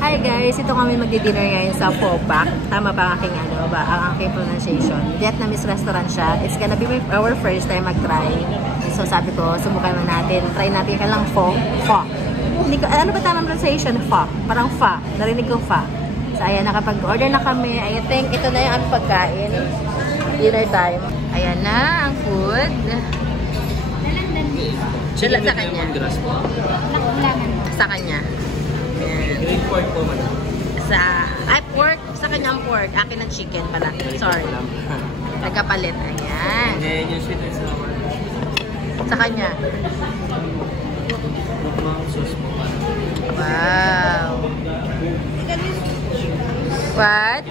Hi guys, ito kami magdi-dinner ngayon sa Pho Bac. Tama ba ang aking ang aking pronunciation? Vietnamese restaurant siya. It's gonna be our first time mag-try. So sabi ko, subukan na natin. Try natin ka lang pho. Pho. Hindi ko, ano ba tamang pronunciation? Pho. Parang pho. Narinig ko pho. So ayan, nakapag-order na kami. I think ito na yung aming pagkain. Dinner time. Ayan na ang food. Dala sa kanya. Sa kanya. Green pork po man. Pork. Sa kanyang pork. Akin ang chicken pala. Sorry. Nagkapalit. Ayan. And yung sweet and sour. Sa kanya. Mukbang sauce po man. Wow. What?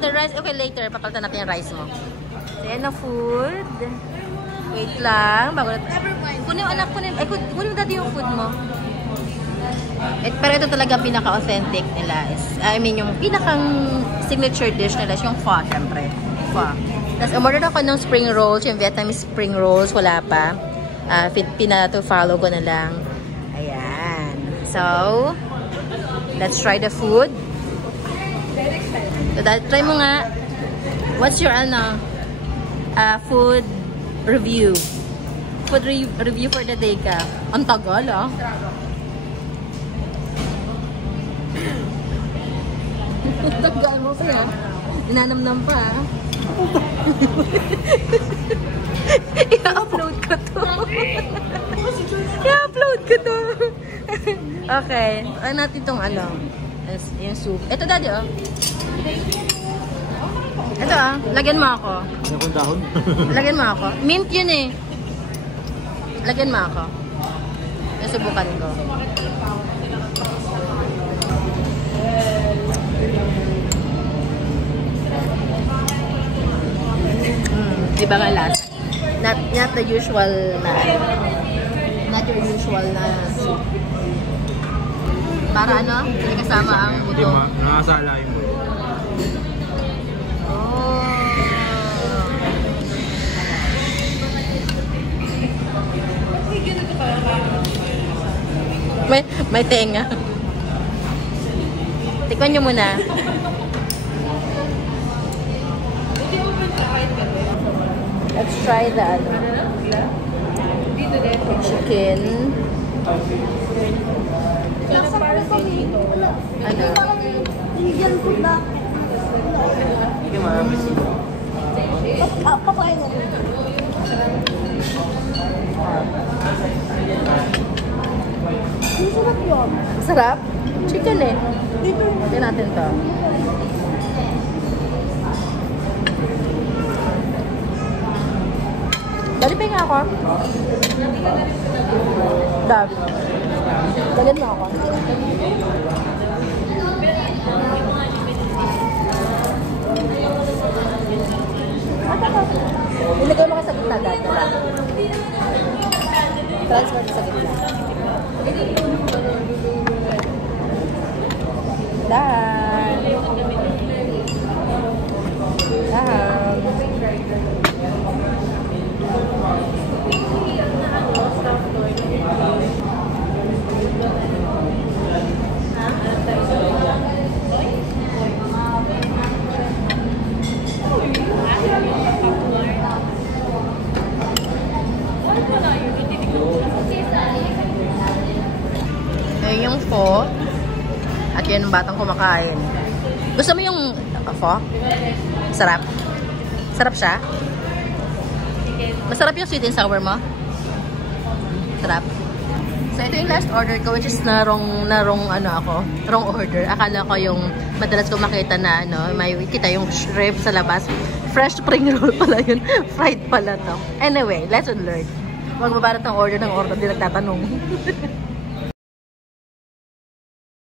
The rice. Okay, later. Papalitan natin yung rice mo. So, yan na food. Wait lang. Bago natin. Kunin mo, anak. Kunin mo dati yung food mo. Pero ito talaga pinaka-authentic nila. Yung pinakang signature dish nila is yung pho, syempre. Pho. Tapos, umorder ako ng spring rolls. Yung Vietnamese spring rolls. Wala pa. Pina-to-follow ko na lang. Ayan. So, let's try the food. So, try mo nga. What's your, food review? Food review for the day ka. Ang tagal, ah. Tagal mo pa yan. Inanamnam pa. I-upload ko to. I-upload ko to. Okay. Ano natin itong yung soup. Ito, daddy, oh. Ito, ah. Lagyan mo ako. Ano kong dahon? Lagyan mo ako. Mint yun, eh. Lagyan mo ako. Nasubukan ko. Iba nga last. Not the usual na not your usual na soup. Para may kasama ang buto. Hindi nakasala yung buto. Oh. May tenga. Tikman nyo muna. Let's try the chicken. Indian food na. Hindi marami sila. Papain mo. Masarap yun. Sarap? Chicken eh. Tignan natin to. Dalipin nga ako. Dab. Dagan mo ako. Ilagay mo ka sa gitna, Dad. Transfer sa gitna. Dahan. Dahan. Yung pho at yun ang batang kumakain. Gusto mo yung pho? Sarap? Sarap siya? Masarap yung sweet and sour mo? Sarap? So ito yung last order ko, which is wrong order. Akala ko yung madalas ko makita na may kita yung shrimp sa labas. Fresh spring roll pala yun. Fried pala to. Anyway, lesson learned. Magbabarat ng order, hindi nagtatanong.